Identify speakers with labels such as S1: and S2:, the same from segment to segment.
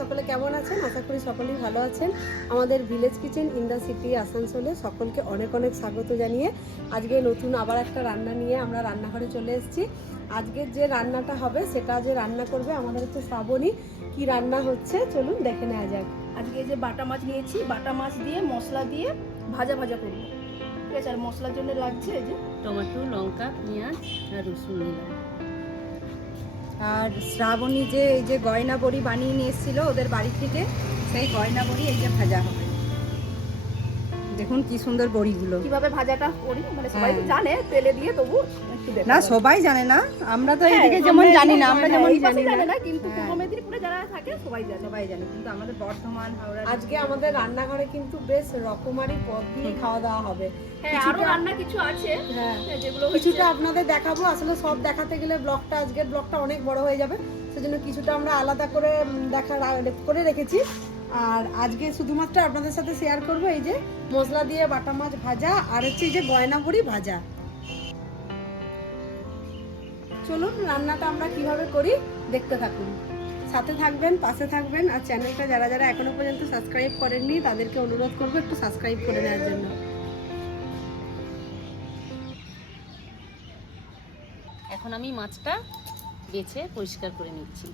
S1: সকলে কেমন আছেন? আশা করি সকলেই ভালো আছেন। আমাদের village kitchen in the city আসানসোলে সকলকে অনেক অনেক স্বাগত জানিয়ে আজকে নতুন আবার একটা রান্না নিয়ে আমরা রান্নাঘরে চলে এসেছি। আজকের যে রান্নাটা হবে, সেটা যে রান্না করবে আমাদের হচ্ছে শ্রাবণী। কি রান্না হচ্ছে? চলুন দেখে নেওয়া যাক।
S2: আজকে যে বাটা মাছ নিয়েছি, বাটা মাছ দিয়ে মশলা দিয়ে ভাজা ভাজা করব। ঠিক আছে, আর মশলার জন্য লাগছে যে
S3: টমেটো, লঙ্কা, পেঁয়াজ আর রসুন
S4: আর শ্রাবণী যে এই যে গয়না বড়ি বানিয়ে নিয়ে এসেছিল ওদের বাড়ি থেকে, সেই গয়না বড়ি এই যে ভাজা হবে। দেখুন কি সুন্দর বড়িগুলো।
S2: কীভাবে ভাজাটা করি? মানে সবাই তো। জানে তেলে দিয়ে তবু
S4: না সবাই জানে না। আমরা তো
S2: হ্যাঁ,
S4: এইদিকে যেমন জানি না আমরা যেমন জানি না।
S2: কিন্তু
S4: হ্যাঁ।
S2: পূর্ব মেদিনীপুরে যারা থাকে সবাই জানে।
S4: সবাই জানে কিন্তু আমাদের বর্ধমান হাওড়া
S1: আজকে আমাদের রান্নাঘরে কিন্তু বেশ রকমারি পদ দিয়ে খাওয়া দাওয়া হবে।
S2: হ্যাঁ আরও
S1: কিছুটা-
S2: রান্না কিছু আছে
S1: হ্যাঁ।
S2: হ্যাঁ, যেগুলো
S1: কিছুটা আপনাদের দেখাবো। আসলে সব দেখাতে গেলে ব্লগটা আজকের ব্লগটা অনেক বড় হয়ে যাবে। সেজন্য কিছুটা আমরা আলাদা করে দেখা করে রেখেছি। আর আজকে শুধুমাত্র আপনাদের সাথে শেয়ার করব এই যে মশলা দিয়ে বাটা মাছ ভাজা আর হচ্ছে এই যে গয়না বড়ি ভাজা। চলুন রান্নাটা আমরা কীভাবে করি দেখতে থাকুন। সাথে থাকবেন, পাশে থাকবেন আর চ্যানেলটা যারা যারা এখনও পর্যন্ত সাবস্ক্রাইব করেননি, তাদেরকে অনুরোধ করব একটু সাবস্ক্রাইব করে নেওয়ার জন্য।
S3: এখন আমি মাছটা বেছে পরিষ্কার করে নিচ্ছি।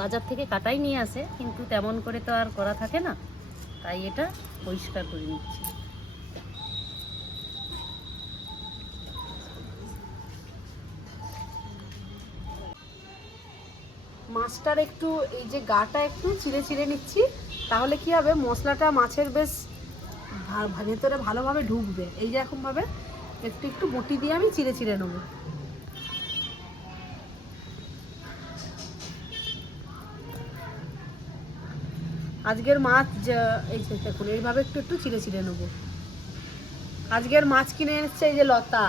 S3: বাজার থেকে কাটাই নিয়ে আসে, কিন্তু তেমন করে তো আর করা থাকে না। তাই এটা পরিষ্কার করে নিচ্ছি।
S1: মাছটার একটু এই যে গাটা একটু চিড়ে চিড়ে নিচ্ছি, তাহলে কি হবে? মশলাটা মাছের বেশ ভেতরে ভালোভাবে ঢুকবে। এই যে এরকমভাবে একটু একটু বটি দিয়ে আমি চিড়ে চিড়ে নেব। আজকের মাছ এই দেখুন এইভাবে একটু একটু চিড়ে চিড়ে নেব। আজকের মাছ কিনে এনেছে এই যে লতা।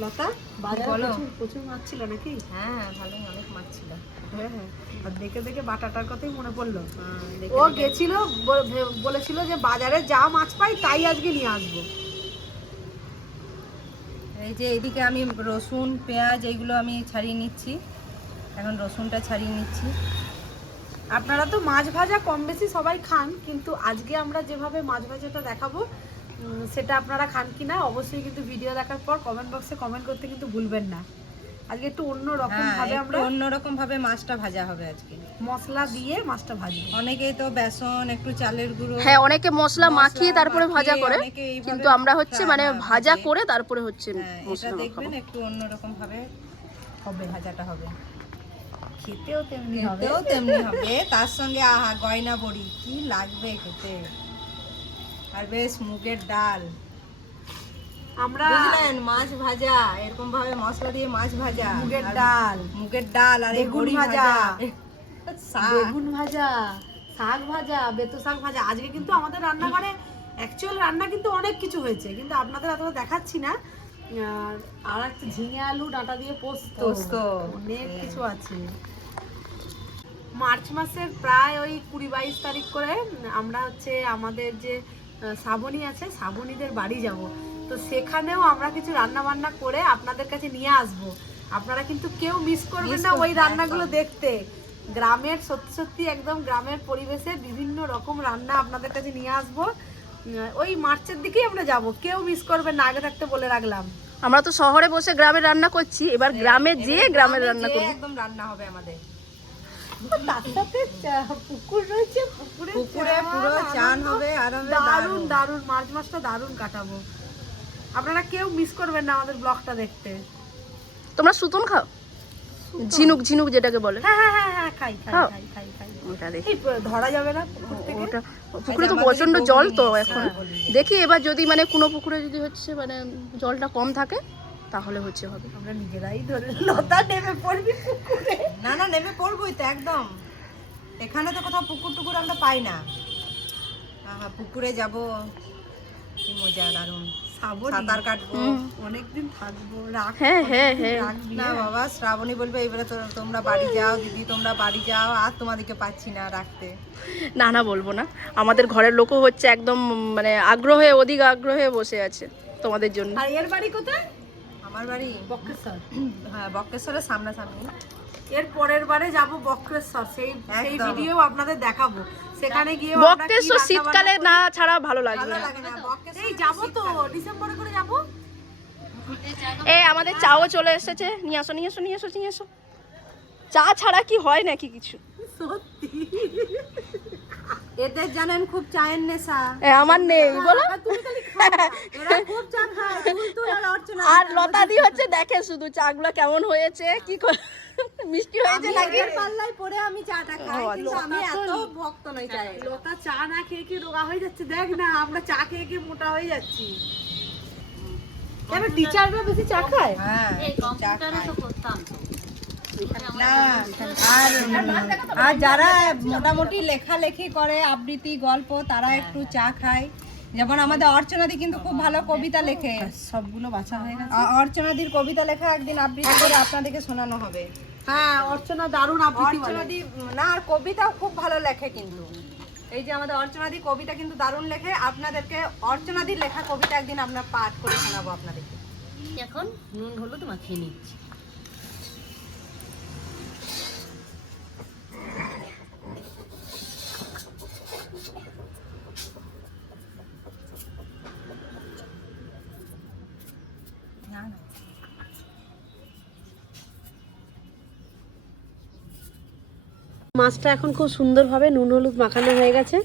S1: লতা বাজারে প্রচুর প্রচুর মাছ ছিল নাকি?
S4: হ্যাঁ ভালো অনেক মাছ ছিল।
S1: হ্যাঁ হ্যাঁ। আর দেখে দেখে বাটাটার কথাই মনে পড়ল।
S4: দেখে
S1: ও
S4: দেখে-
S1: গেছিল বলেছিল যে বাজারে যা মাছ পাই তাই আজকে নিয়ে আসব।
S4: এই যে এইদিকে আমি রসুন পেঁয়াজ এইগুলো আমি ছাড়িয়ে নিচ্ছি। এখন রসুনটা ছাড়িয়ে নিচ্ছি।
S1: আপনারা তো মাছ ভাজা কম বেশি সবাই খান কিন্তু আজকে আমরা যেভাবে মাছ ভাজাটা দেখাবো সেটা আপনারা খান কি না অবশ্যই কিন্তু ভিডিও দেখার পর কমেন্ট বক্সে কমেন্ট করতে কিন্তু ভুলবেন না। আজকে একটু অন্য রকম
S4: হ্যাঁ
S1: ভাবে আমরা
S4: অন্যরকম ভাবে মাছটা ভাজা হবে আজকে।
S1: মশলা দিয়ে মাছটা ভাজবো।
S4: অনেকেই তো বেসন একটু চালের গুঁড়ো
S2: হ্যাঁ অনেকে মশলা মাখিয়ে তারপরে ভাজা করে কিন্তু আমরা হচ্ছে মানে ভাজা করে তারপরে হচ্ছে
S4: হ্যাঁ এটা
S2: মশলা
S4: দেখবেন একটু অন্যরকম ভাবে হবে ভাজাটা হবে।
S1: খেতেও তেমনি হবে।
S4: খেতেও তেমনি হবে। তার সঙ্গে আহা গয়না বড়ি কি লাগবে খেতে? আর বেশ মুগের ডাল।
S1: আমরা
S4: বুঝলেন মাছ ভাজা এরকম ভাবে মশলা দিয়ে মাছ ভাজা।
S1: মুগের ডাল।
S4: মুগের ডাল আর এই
S1: বেগুন ভাজা।
S4: ভাজা। শাক।
S1: বেগুন ভাজা শাক ভাজা বেতো শাক ভাজা। আজকে কিন্তু আমাদের রান্নাঘরে অ্যাকচুয়াল রান্না কিন্তু অনেক কিছু হয়েছে। কিন্তু আপনাদের এতটা দেখাচ্ছি না। আর আর একটা ঝিঙে আলু ডাঁটা দিয়ে পোস্ত।
S4: পোস্ত।
S1: অনেক কিছু আছে। মার্চ মাসের প্রায় ওই কুড়ি বাইশ তারিখ করে আমরা হচ্ছে আমাদের যে শ্রাবণী আছে শ্রাবণীদের বাড়ি যাব। তো সেখানেও আমরা কিছু রান্না বান্না করে আপনাদের কাছে নিয়ে আসব। আপনারা কিন্তু কেউ মিস করবেন না ওই রান্নাগুলো দেখতে। গ্রামের সত্যি সত্যি একদম গ্রামের পরিবেশে বিভিন্ন রকম রান্না আপনাদের কাছে নিয়ে আসব। ওই মার্চের দিকেই আমরা যাব। কেউ মিস করবেন না আগে থাকতে বলে রাখলাম।
S2: আমরা তো শহরে বসে গ্রামের রান্না করছি এবার গ্রামে যেয়ে গ্রামের
S4: গ্রামে
S2: রান্না করব।
S4: একদম রান্না হবে আমাদের।
S1: তার সাথে পুকুর রয়েছে পুকুরে
S4: পুকুরে পুরো চান হবে আর
S1: দারুণ
S4: দারুণ।
S1: দারুণ মার্চ মাসটা দারুণ কাটাবো। আপনারা কেউ মিস করবেন না আমাদের ব্লগটা দেখতে।
S2: তোমরা সুতন খাও। ঝিনুক ঝিনুক যেটাকে বলে।
S1: হ্যাঁ হ্যাঁ হ্যাঁ হ্যাঁ খাই খাই খাই খাই খাই।
S2: ওটা দেখি।
S1: ধরা যাবে না
S2: ওটা পুকুরে তো
S4: আমাদের প্রচণ্ড
S2: জল তো এখন। দেখি এবার যদি মানে কোনো পুকুরে যদি হচ্ছে মানে জলটা কম থাকে তাহলে হচ্ছে হবে।
S1: আমরা নিজেরাই ধরে লতা নেমে পড়বি পুকুরে।
S4: না না নেমে পড়বই তো একদম। এখানে তো কোথাও পুকুর টুকুর আমরা পাই না। আহা, পুকুরে যাব। কি মজা দারুণ।
S1: শ্রাবণী
S4: সাঁতার কাটবো
S1: অনেকদিন থাকব
S2: হ্যাঁ হ্যাঁ হ্যাঁ।
S4: না বাবা শ্রাবণী বলবে এবারে তোমরা বাড়ি যাও দিদি তোমরা বাড়ি যাও আর তোমাদেরকে পাচ্ছি না রাখতে।
S2: না না বলব না। আমাদের ঘরের লোকও হচ্ছে একদম মানে আগ্রহে অধিক আগ্রহে বসে আছে তোমাদের জন্য।
S1: আর এর বাড়ি কোথায়?
S4: আমার বাড়ি
S1: বক্রেশ্বর।
S4: হ্যাঁ বক্রেশ্বরের সামনাসামনি।
S1: এর পরের বারে যাব বক্রেশ্বর। সেই সেই ভিডিও আপনাদের দেখাবো। সেখানে গিয়ে
S2: বক্রেশ্বর শীতকালে না ছাড়া ভালো লাগবে
S1: এই যাব তো ডিসেম্বরে করে যাব।
S2: এই আমাদের চাও চলে এসেছে। নিয়ে আসো নিয়ে আসো নিয়ে এসো নিয়ে এসো চা ছাড়া কি হয় নাকি কিছু?
S1: সত্যি।
S4: এদের জানেন খুব চায়ের নেশা।
S2: এ, আমার নেই বলো।
S4: খুব চা খায় আর অর্চনা
S2: আর লতাদি হচ্ছে দেখে শুধু চাগুলো কেমন হয়েছে কি করে- মিষ্টি হয়েছে নাকি?
S4: পাল্লায় পরে আমি চাটা খাই কিন্তু আমি এত ভক্ত নই চায়ের
S1: লতা চা না খেয়ে কি রোগা হয়ে যাচ্ছে? দেখ না আমরা চা খেয়ে খেয়ে মোটা হয়ে যাচ্ছি। এবার টিচাররা বেশি চা খায়?
S4: হ্যাঁ
S3: এই
S4: চা
S3: কম্পিউটারে
S4: না আর আর যারা মোটামুটি লেখালেখি করে আবৃত্তি গল্প তারা একটু চা খায়। যেমন আমাদের অর্চনাদি কিন্তু খুব ভালো কবিতা লেখে।
S1: সবগুলো বাছা হয়ে গেছে।
S4: অর্চনাদির কবিতা লেখা একদিন আবৃত্তি করে আপনাদেরকে শোনানো হবে।
S1: হ্যাঁ অর্চনা দারুণ আবৃত্তি
S4: অর্চনাদি না আর কবিতাও খুব ভালো লেখে কিন্তু। এই যে আমাদের অর্চনাদি কবিতা কিন্তু দারুণ লেখে। আপনাদেরকে অর্চনাদির লেখা কবিতা একদিন আমরা পাঠ করে শোনাবো আপনাদেরকে।
S3: এখন নুন হলুদ মাখিয়ে নিচ্ছি।
S1: মাছটা এখন খুব সুন্দরভাবে নুন হলুদ মাখানো হয়ে গেছে।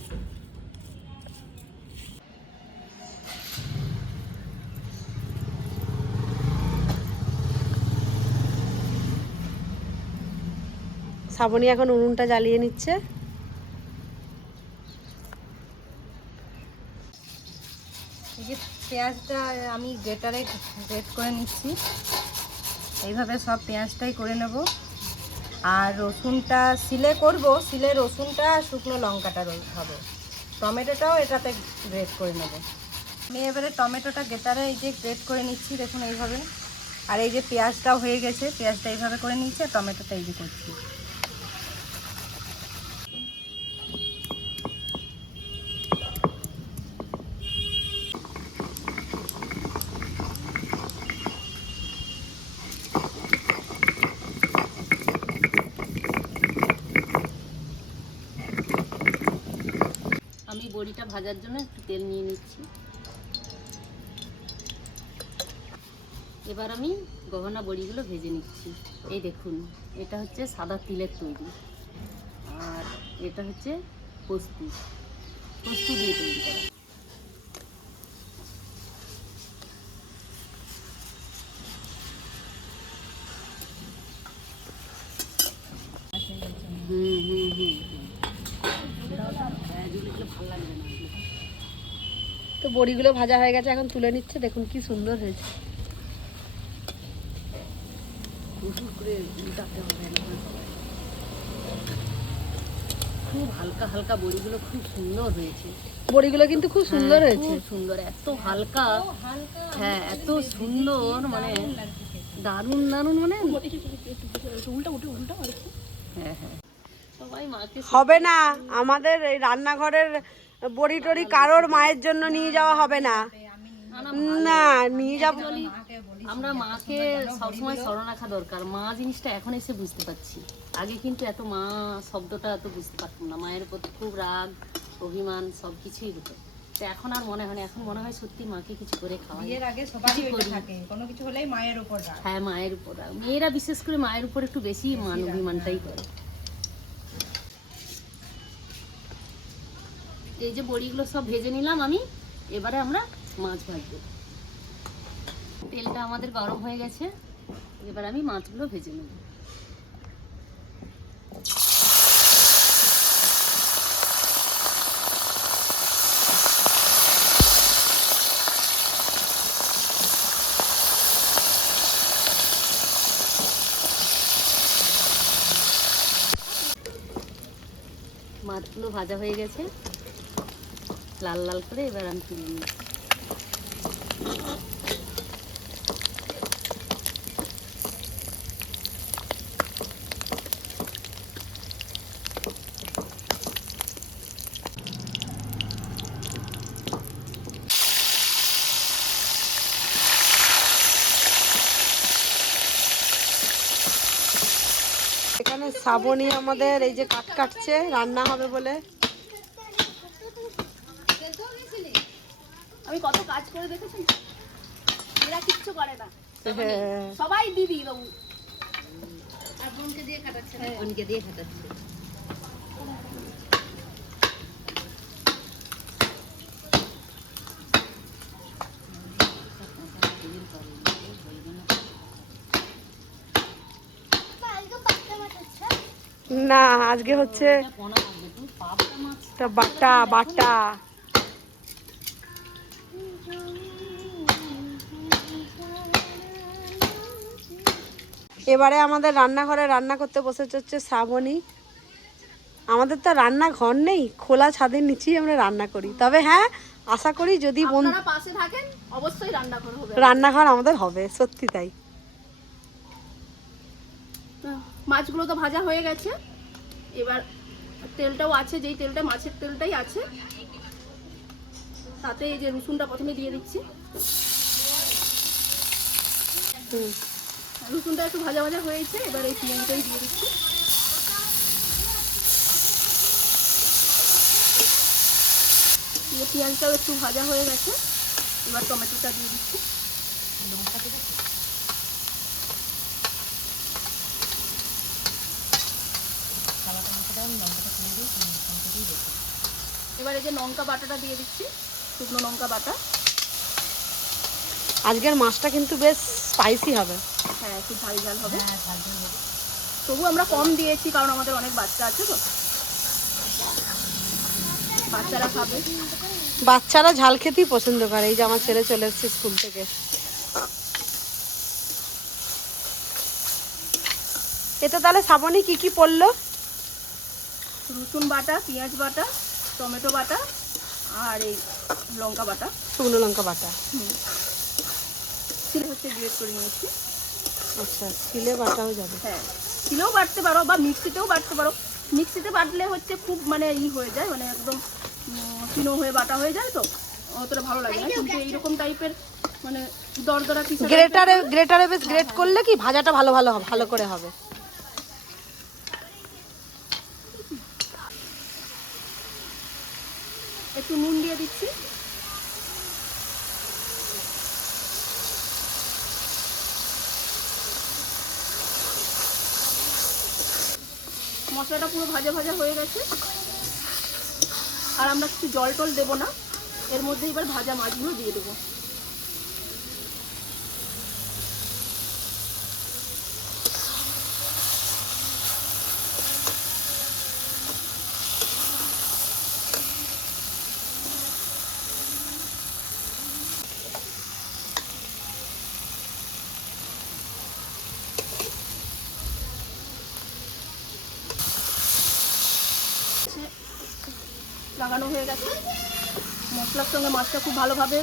S1: শ্রাবণী এখন উনুনটা জ্বালিয়ে নিচ্ছে।
S4: এই যে পেঁয়াজটা আমি গ্রেটারে গ্রেট করে নিচ্ছি। এইভাবে সব পেঁয়াজটাই করে নেব। আর রসুনটা সিলে করব, সিলে রসুনটা শুকনো লঙ্কাটা হবে টমেটোটাও এটাতে গ্রেট করে নেব। আমি এবারে টমেটোটা গ্রেটারে এই যে গ্রেট করে নিচ্ছি, দেখুন এইভাবে। আর এই যে পেঁয়াজটাও হয়ে গেছে, পেঁয়াজটা এইভাবে করে নিচ্ছি টমেটোটা এই যে করছি
S3: আমি বড়িটা ভাজার জন্য একটু তেল নিয়ে নিচ্ছি। এবার আমি গহনা বড়িগুলো ভেজে নিচ্ছি। এই দেখুন, এটা হচ্ছে সাদা তিলের তৈরি আর এটা হচ্ছে পোস্তি। পোস্তি দিয়ে তৈরি করা হুম হুম হুম হুম ভালো লাগবে না
S1: তো বড়িগুলো ভাজা হয়ে গেছে এখন তুলে নিচ্ছে দেখুন কি সুন্দর হয়েছে।
S3: খুব হালকা হালকা বড়িগুলো খুব সুন্দর হয়েছে।
S1: বড়িগুলো কিন্তু খুব সুন্দর
S3: হ্যাঁ,
S1: হয়েছে।
S3: সুন্দর এত হালকা। হ্যাঁ এত সুন্দর মানে দারুণ দারুণ মানে উল্টা উল্টা উল্টা হ্যাঁ হ্যাঁ। সবাই
S1: হবে না আমাদের এই রান্নাঘরের বড়ি টড়ি কারোর মায়ের জন্য নিয়ে যাওয়া হবে না। না নিয়ে যাব
S3: আমরা মাকে সবসময় স্মরণ রাখা দরকার। মা জিনিসটা এখন এসে বুঝতে পারছি। আগে কিন্তু এত মা শব্দটা এত বুঝতে পারতাম না। মায়ের প্রতি খুব রাগ অভিমান সব কিছুই হতো তো এখন আর মনে হয় না। এখন মনে হয় সত্যি মাকে কিছু করে খাওয়া
S4: বিয়ের আগে সবারই ওইটা থাকে। কোনো কিছু হলেই মায়ের উপর রাগ।
S3: হ্যাঁ মায়ের উপর রাগ। মেয়েরা বিশেষ করে মায়ের উপর একটু বেশি মান অভিমানটাই করে। এই যে বড়িগুলো সব ভেজে নিলাম আমি, এবারে আমরা মাছ ভাজবো। তেলটা আমাদের গরম হয়ে গেছে, এবার আমি মাছগুলো ভেজে নেব। মাছগুলো ভাজা হয়ে গেছে। লাল লাল করে এবার আমি তুলে নিই।
S1: সাবনি আমাদের এই যে কাট কাটছে, রান্না হবে বলে।
S2: করে দেখেছি এরা কিচ্ছু করে না
S1: হ্যাঁ
S2: সবাই দিদি বাবু
S3: বোনকে দিয়ে খাটাচ্ছে
S1: না আজকে হচ্ছে
S3: পোনা লাগবে তুমি পাবদা মাছ
S1: একটা বাটা বাটা এবারে আমাদের রান্নাঘরে রান্না করতে বসেছে হচ্ছে শ্রাবণী। আমাদের তো রান্নাঘর নেই খোলা ছাদের নিচেই আমরা রান্না করি। তবে হ্যাঁ আশা করি যদি
S2: আপনারা পাশে থাকেন অবশ্যই রান্নাঘর হবে।
S1: রান্নাঘর আমাদের হবে সত্যি তাই।
S2: মাছগুলো তো ভাজা হয়ে গেছে। এবার তেলটাও আছে যেই তেলটা মাছের তেলটাই আছে। তাতে এই যে রসুনটা প্রথমে দিয়ে দিচ্ছি।
S1: হুম।
S2: রসুনটা একটু ভাজা ভাজা হয়েছে, এবার এই পেঁয়াজটাই দিয়ে দিচ্ছি। পেঁয়াজটাও একটু ভাজা হয়ে গেছে, এবার টমেটোটা দিয়ে দিচ্ছি। এবার এই যে লঙ্কা বাটাটা দিয়ে দিচ্ছি, শুকনো লঙ্কা বাটা।
S1: আজকের মাছটা কিন্তু বেশ স্পাইসি হবে।
S2: হ্যাঁ একটু ঝাল ঝাল হবে। তবু আমরা কম দিয়েছি কারণ আমাদের অনেক বাচ্চা আছে তো। বাচ্চারা খাবে।
S1: বাচ্চারা ঝাল খেতেই পছন্দ করে। এই যে আমার ছেলে চলে এসেছে স্কুল থেকে। এতে তাহলে শ্রাবণী কি কি পড়ল?
S2: রসুন বাটা পেঁয়াজ বাটা টমেটো বাটা আর এই লঙ্কা বাটা।
S1: শুকনো লঙ্কা বাটা।
S2: হচ্ছে গ্রেট করে নিয়েছি।
S1: আচ্ছা শিলে বাটাও যাবে।
S2: হ্যাঁ শিলেও বাটতে পারো বা মিক্সিতেও বাটতে পারো। মিক্সিতে বাটলে হচ্ছে খুব মানে ই হয়ে যায় মানে একদম কিনো হয়ে বাটা হয়ে যায় তো অতটা ভালো লাগে না। কিন্তু এইরকম টাইপের মানে দরদরা কিছু
S1: গ্রেটারে গ্রেটারে বেশ গ্রেট করলে কি ভাজাটা ভালো ভালো হবে ভালো করে হবে?
S2: একটু নুন দিয়ে দিচ্ছি। মশলাটা পুরো ভাজা ভাজা হয়ে গেছে। আর আমরা কিছু জল টল দেবো না। এর মধ্যে এবার ভাজা মাছগুলো দিয়ে দেবো। লাগানো হয়ে গেছে। মশলার সঙ্গে মাছটা খুব ভালোভাবে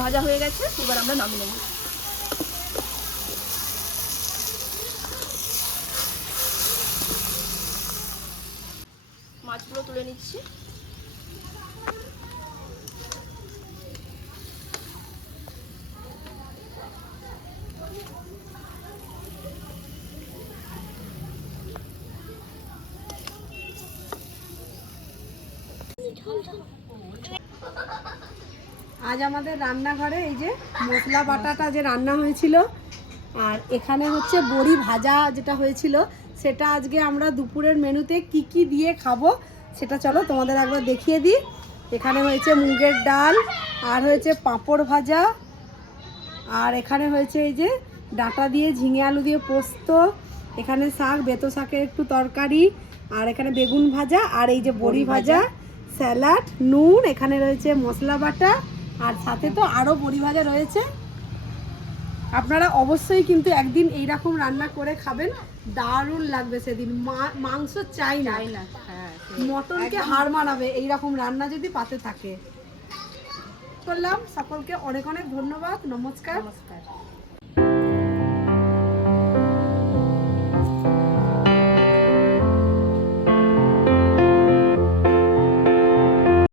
S2: ভাজা হয়ে গেছে, এবার আমরা নামিয়ে নেব। মাছগুলো তুলে নিচ্ছি।
S1: আজ আমাদের রান্নাঘরে এই যে মশলা বাটাটা যে রান্না হয়েছিল আর এখানে হচ্ছে বড়ি ভাজা যেটা হয়েছিল সেটা আজকে আমরা দুপুরের মেনুতে কি কি দিয়ে খাব সেটা চলো তোমাদের একবার দেখিয়ে দিই। এখানে হয়েছে মুগের ডাল আর হয়েছে পাঁপড় ভাজা আর এখানে হয়েছে এই যে ডাটা দিয়ে ঝিঙে আলু দিয়ে পোস্ত এখানে শাক বেতো শাকের একটু তরকারি আর এখানে বেগুন ভাজা আর এই যে বড়ি ভাজা। স্যালাড নুন এখানে রয়েছে মশলা বাটা আর সাথে তো আরও বড়ি ভাজা রয়েছে। আপনারা অবশ্যই কিন্তু একদিন এইরকম রান্না করে খাবেন। দারুণ লাগবে সেদিন। মাংস চাই না।
S4: হ্যাঁ
S1: মটনকে হার মানাবে এইরকম রান্না যদি পাতে থাকে। করলাম। সকলকে অনেক অনেক ধন্যবাদ। নমস্কার।
S4: নমস্কার।